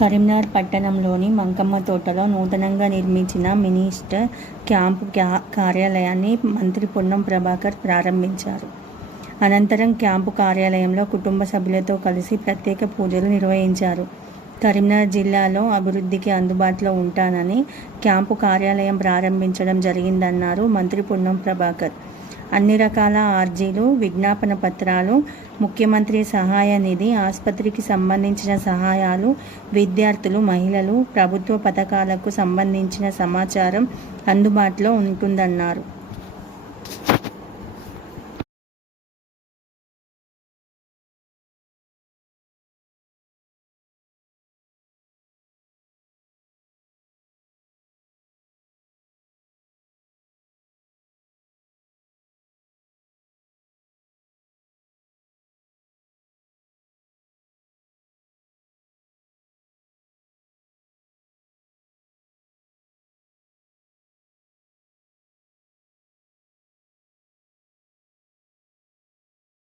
కరీంనగర్ పట్టణంలోని మంకమ్మ తోటలో నూతనంగా నిర్మించిన మినిస్టర్ క్యాంపు కార్యాలయాన్ని మంత్రి పొన్నం ప్రభాకర్ ప్రారంభించారు. అనంతరం క్యాంపు కార్యాలయంలో కుటుంబ సభ్యులతో కలిసి ప్రత్యేక పూజలు నిర్వహించారు. కరీంనగర్ జిల్లాలో అభివృద్ధికి అందుబాటులో ఉంటానని క్యాంపు కార్యాలయం ప్రారంభించడం జరిగిందన్నారు మంత్రి పొన్నం ప్రభాకర్. అన్ని రకాల ఆర్జీలు విజ్ఞాపన పత్రాలు ముఖ్యమంత్రి సహాయ నిధి ఆసుపత్రికి సంబంధించిన సహాయాలు విద్యార్థులు మహిళలు ప్రభుత్వ పథకాలకు సంబంధించిన సమాచారం అందుబాటులో ఉంటుందన్నారు.